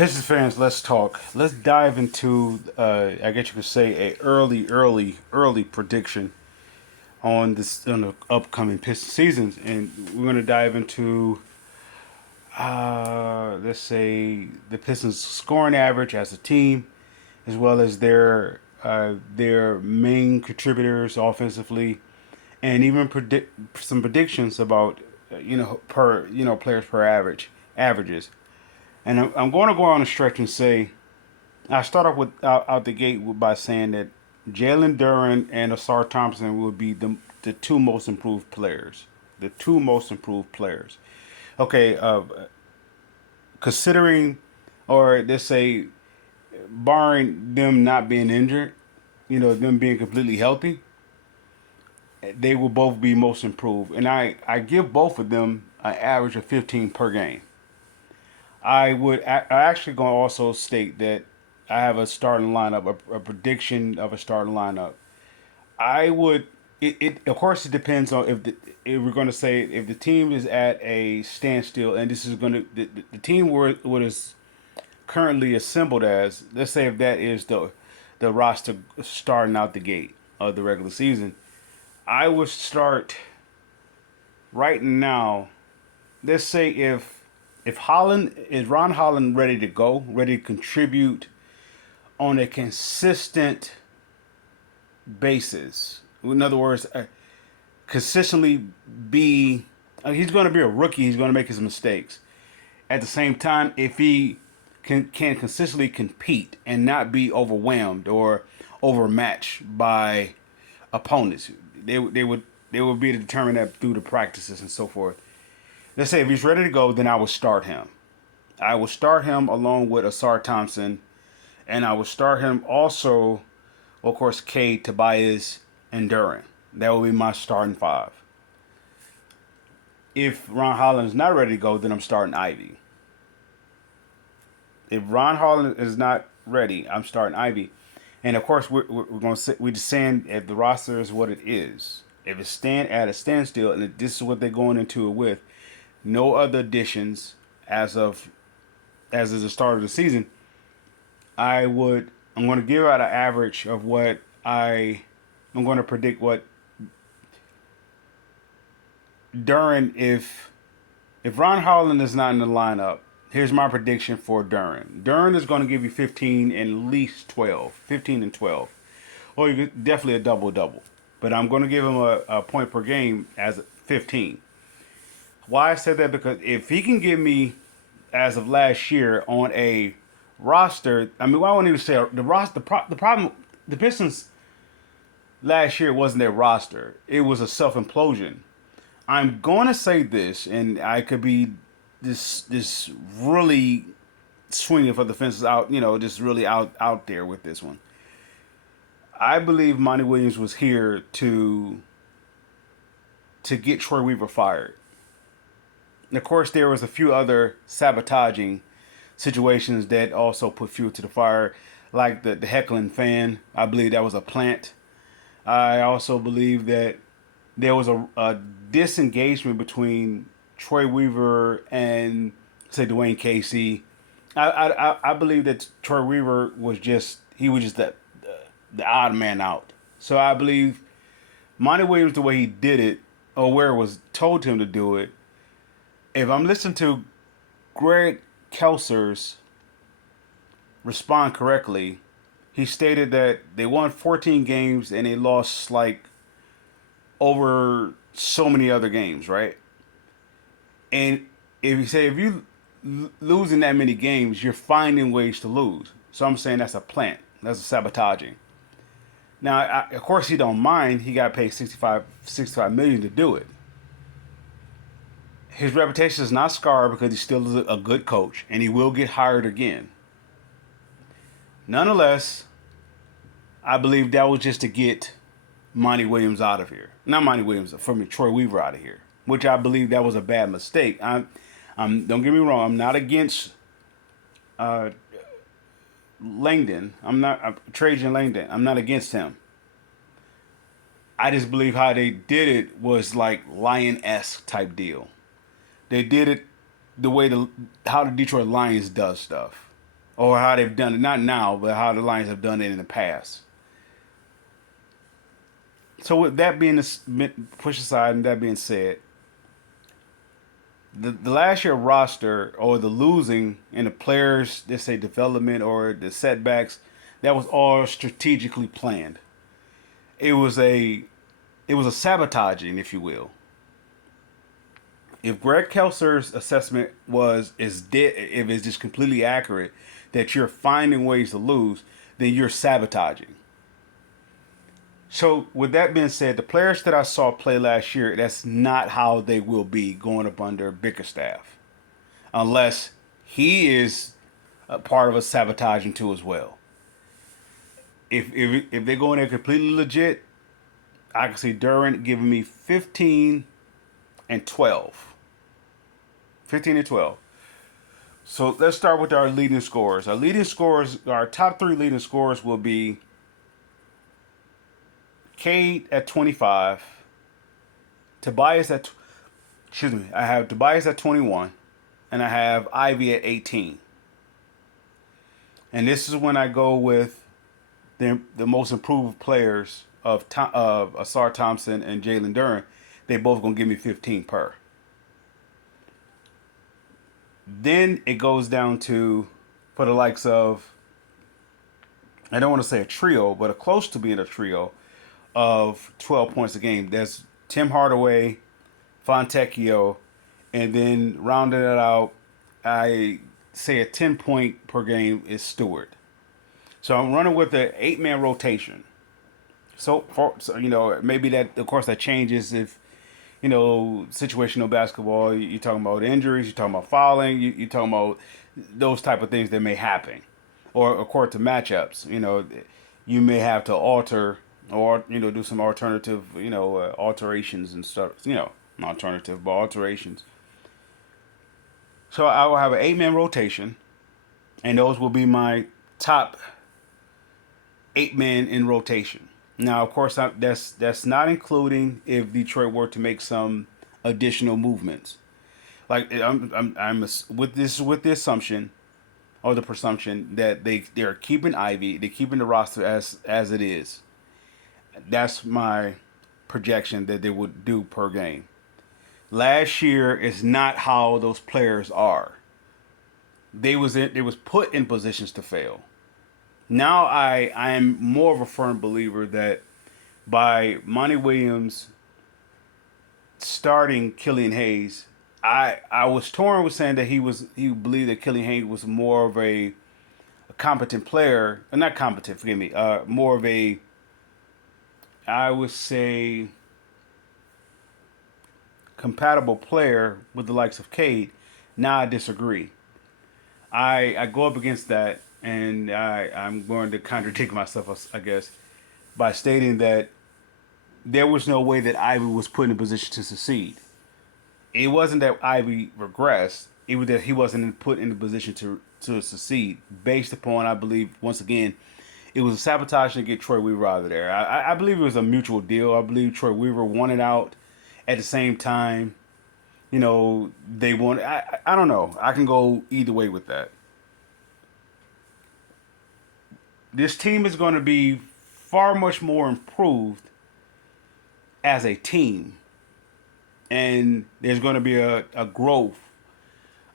Pistons fans, let's talk. Let's dive into, I guess you could say, a early prediction on the upcoming Pistons seasons, and we're gonna dive into, let's say, the Pistons scoring average as a team, as well as their main contributors offensively, and even predict some predictions about, per players per averages. And I'm going to go on a stretch and say I start off with out the gate by saying that Jalen Duran and Asar Thompson will be the two most improved players. The two most improved players. Okay, considering, or let's say, barring them not being injured, them being completely healthy, they will both be most improved. And I give both of them an average of 15 per game. I actually going to also state that I have a starting lineup, a prediction of a starting lineup. I would. It of course it depends on if we're going to say if the team is at a standstill and this is going to the team where what is currently assembled as, let's say if that is the roster starting out the gate of the regular season, I would start right now. Let's say if Holland is Ron Holland ready to go, ready to contribute on a consistent basis. In other words, consistently be. He's going to be a rookie. He's going to make his mistakes. At the same time, if he can consistently compete and not be overwhelmed or overmatched by opponents, they would be to determine that through the practices and so forth. Let's say if he's ready to go, then I will start him. I will start him along with Asar Thompson, and I will start him also, of course, K, Tobias, and Duran. That will be my starting five. If Ron Holland is not ready to go, then I'm starting Ivy. If Ron Holland is not ready, I'm starting Ivy. And of course, we're going to we just saying if the roster is what it is. If it's stand at a standstill, and this is what they're going into it with, no other additions as of the start of the season. I'm going to give out an average of what I'm going to predict what Duran if Ron Holland is not in the lineup. Here's my prediction for Duran. Duran is going to give you 15 and at least 12, 15 and 12, or you could, definitely a double double. But I'm going to give him a point per game as 15. Why I said that, because if he can give me, as of last year, on a roster, I mean, well, I won't even say the roster. The problem, the Pistons last year wasn't their roster; it was a self implosion. I'm going to say this, and I could be this really swinging for the fences out, just really out there with this one. I believe Monty Williams was here to get Troy Weaver fired. And of course, there was a few other sabotaging situations that also put fuel to the fire, like the heckling fan. I believe that was a plant. I also believe that there was a disengagement between Troy Weaver and, say, Dwayne Casey. I believe that Troy Weaver was just the odd man out. So I believe Monty Williams, the way he did it, or where it was told to him to do it, if I'm listening to Greg Kelser's respond correctly, he stated that they won 14 games and they lost like over so many other games, right? And if you losing that many games, you're finding ways to lose. So I'm saying that's a plant. That's a sabotaging. Now, of course, he don't mind. He got paid 65 million to do it. His reputation is not scarred because he still is a good coach, and he will get hired again. Nonetheless, I believe that was just to get Monty Williams out of here. Not Monty Williams, from Troy Weaver out of here, which I believe that was a bad mistake. Don't get me wrong. I'm not against uh, Langdon. I'm not Trajan Langdon. I'm not against him. I just believe how they did it was like lion-esque type deal. They did it the way how the Detroit Lions does stuff. or how they've done it, not now, but how the Lions have done it in the past. So with that being pushed aside and that being said, the last year roster or the losing and the players, they say development or the setbacks, that was all strategically planned. It was a it was a sabotaging, if you will. If Greg Kelser's assessment is dead, if it's just completely accurate, that you're finding ways to lose, then you're sabotaging. So with that being said, the players that I saw play last year, that's not how they will be going up under Bickerstaff, unless he is a part of a sabotaging too as well. If they go in there completely legit, I can see Durant giving me 15 and 12. 15 and 12. So let's start with our leading scorers. Our top three leading scorers will be Cade at 25, Tobias at, excuse me, I have Tobias at 21, and I have Ivy at 18. And this is when I go with the most improved players of Asar Thompson and Jalen Duren. They both gonna give me 15 per. Then it goes down to, for the likes of, I don't want to say a trio, but a close to being a trio of 12 points a game. That's Tim Hardaway, Fontecchio, and then rounding it out, I say a 10-point per game is Stewart. So I'm running with an 8-man rotation. So maybe that, of course, that changes if, situational basketball, you're talking about injuries, you're talking about fouling, you're talking about those type of things that may happen. Or according to matchups, you may have to alter or, do some alternative, alterations and stuff, not alternative, but alterations. So I will have an 8-man rotation, and those will be my top 8 men in rotation. Now, of course, that's not including if Detroit were to make some additional movements. Like I'm with the assumption or the presumption that they're keeping Ivy, they're keeping the roster as it is. That's my projection that they would do per game. Last year is not how those players are. They was put in positions to fail. Now I am more of a firm believer that by Monty Williams starting Killian Hayes, I was torn with saying that he believed that Killian Hayes was more of a competent player, not competent, forgive me, more of a, I would say, compatible player with the likes of Cade. Now I disagree. I go up against that, and I'm going to contradict myself, I guess, by stating that there was no way that Ivy was put in a position to succeed. It wasn't that Ivy regressed. It was that he wasn't put in a position to succeed based upon, I believe, once again, it was a sabotage to get Troy Weaver out of there. I believe it was a mutual deal. I believe Troy Weaver wanted out at the same time. They want. I don't know. I can go either way with that. This team is going to be far much more improved as a team, and there's going to be a growth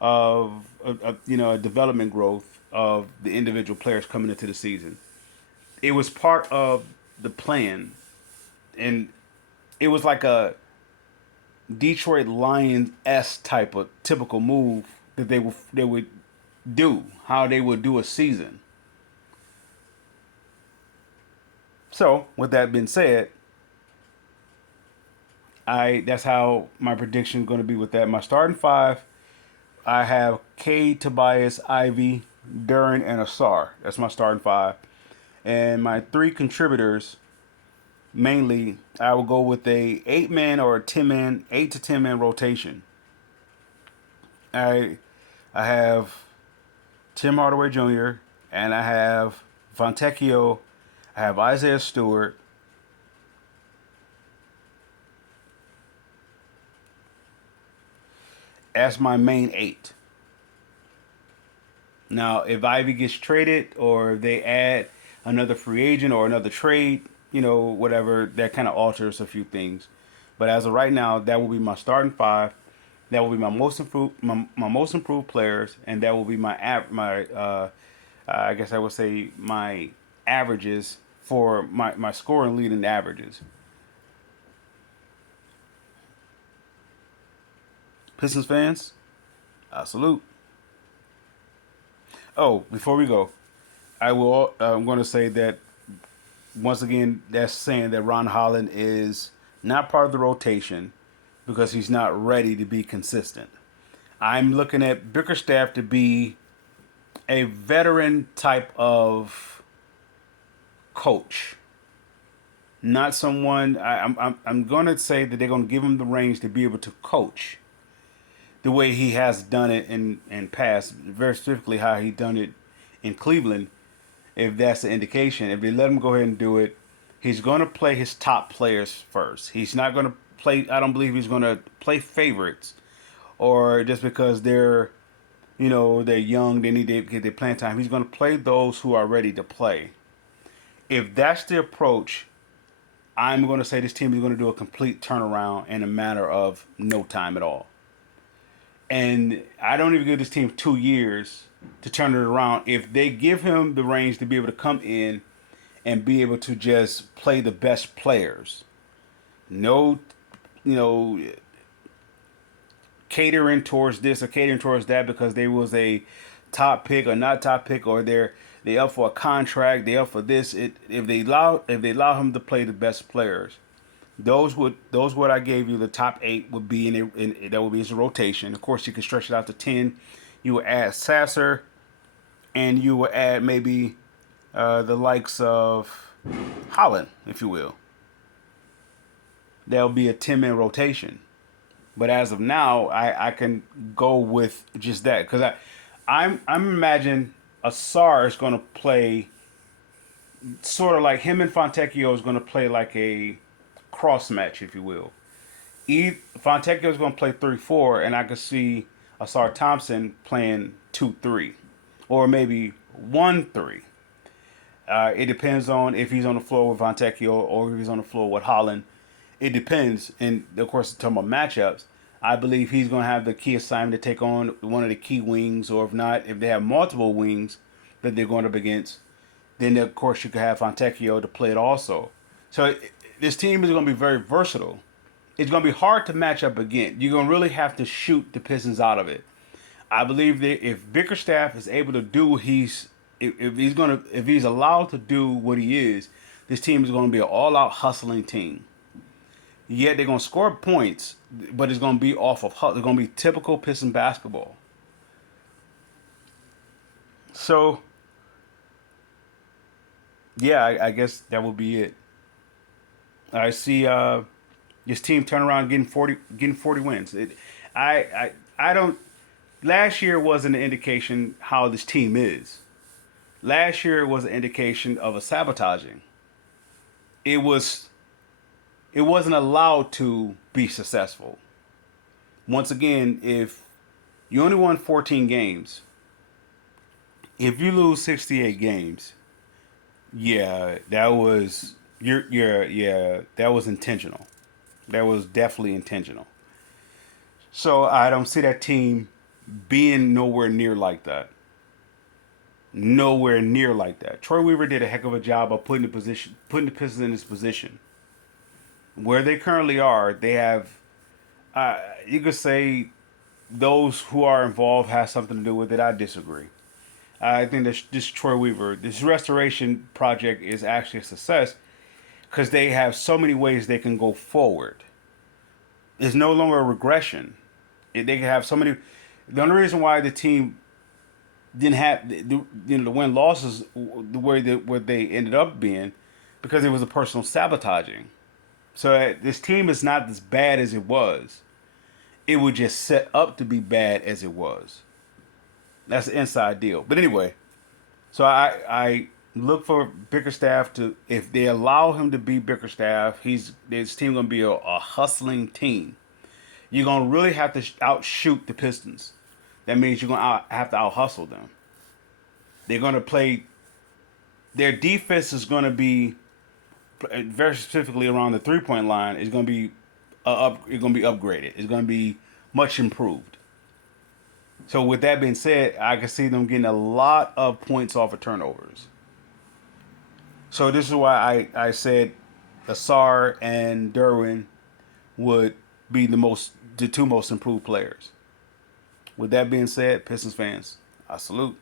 of a development growth of the individual players coming into the season. It was part of the plan, and it was like a Detroit Lions type of typical move that they would do, how they would do a season. So, with that being said, that's how my prediction is going to be with that. My starting five, I have Cade, Tobias, Ivy, Duren, and Asar. That's my starting five. And my three contributors, mainly, I will go with a 8-man or a 10-man, 8 to 10-man rotation. I have Tim Hardaway Jr. and I have Fontecchio. I have Isaiah Stewart. As my main 8. Now, if Ivy gets traded or if they add another free agent or another trade, whatever, that kind of alters a few things. But as of right now, that will be my starting five. That will be my most improved players, and that will be I guess I would say my averages for my scoring leading averages. Pistons fans, I salute. Oh, before we go, I'm going to say that once again, that's saying that Ron Holland is not part of the rotation because he's not ready to be consistent. I'm looking at Bickerstaff to be a veteran type of coach, not someone. I'm going to say that they're going to give him the reins to be able to coach the way he has done it in past, very specifically how he done it in Cleveland. If that's the indication, if they let him go ahead and do it, he's going to play his top players first. He's not going to play. I don't believe he's going to play favorites or just because they're young, they need to get their playing time. He's going to play those who are ready to play. If that's the approach, I'm going to say this team is going to do a complete turnaround in a matter of no time at all. And I don't even give this team 2 years to turn it around. If they give him the range to be able to come in and be able to just play the best players, no, you know, catering towards this or catering towards that because they was a top pick or not top pick or they up for a contract, they up for this. If they allow him to play the best players, those what I gave you, the top eight would be that would be his rotation. Of course, you can stretch it out to 10. You would add Sasser, and you would add maybe the likes of Holland, if you will. That'll be a 10-man rotation. But as of now, I can go with just that because I'm imagining Asar is going to play sort of like him and Fontecchio is going to play like a cross match, if you will. Fontecchio is going to play 3-4, and I could see Asar Thompson playing 2-3, or maybe 1-3. It depends on if he's on the floor with Fontecchio or if he's on the floor with Holland. It depends, and of course, talking about matchups, I believe he's going to have the key assignment to take on one of the key wings, or if not, if they have multiple wings that they're going up against, then of course you could have Fontecchio to play it also. So this team is going to be very versatile. It's going to be hard to match up again. You're going to really have to shoot the Pistons out of it. I believe that if Bickerstaff is able to do what if he's allowed to do what he is, this team is going to be an all-out hustling team. Yet they're going to score points, but it's going to be off of hustle. It's going to be typical Piston basketball. So, yeah, I guess that will be it. I see this team turn around getting 40 wins. I don't. Last year wasn't an indication how this team is. Last year was an indication of a sabotaging. It was. It wasn't allowed to be successful. Once again, if you only won 14 games, if you lose 68 games, yeah, that was that was intentional. That was definitely intentional. So I don't see that team being nowhere near like that. Nowhere near like that. Troy Weaver did a heck of a job of putting the Pistons in this position. Where they currently are, they have. You could say those who are involved have something to do with it. I disagree. I think this Troy Weaver, this restoration project is actually a success because they have so many ways they can go forward. It's no longer a regression. They can have so many. The only reason why the team didn't have the win losses the way that what they ended up being because it was a personal sabotaging. So this team is not as bad as it was. It was just set up to be bad as it was. That's the inside deal. But anyway, so I look for Bickerstaff to, if they allow him to be Bickerstaff, this team going to be a hustling team. You're going to really have to outshoot the Pistons. That means you're going to have to out hustle them. They're going to play. Their defense is going to be very specifically around the 3 point line. Is going to be It's going to be upgraded. It's going to be much improved. So with that being said, I can see them getting a lot of points off of turnovers. So this is why I said Asar and Derwin would be the two most improved players. With that being said, Pistons fans, I salute.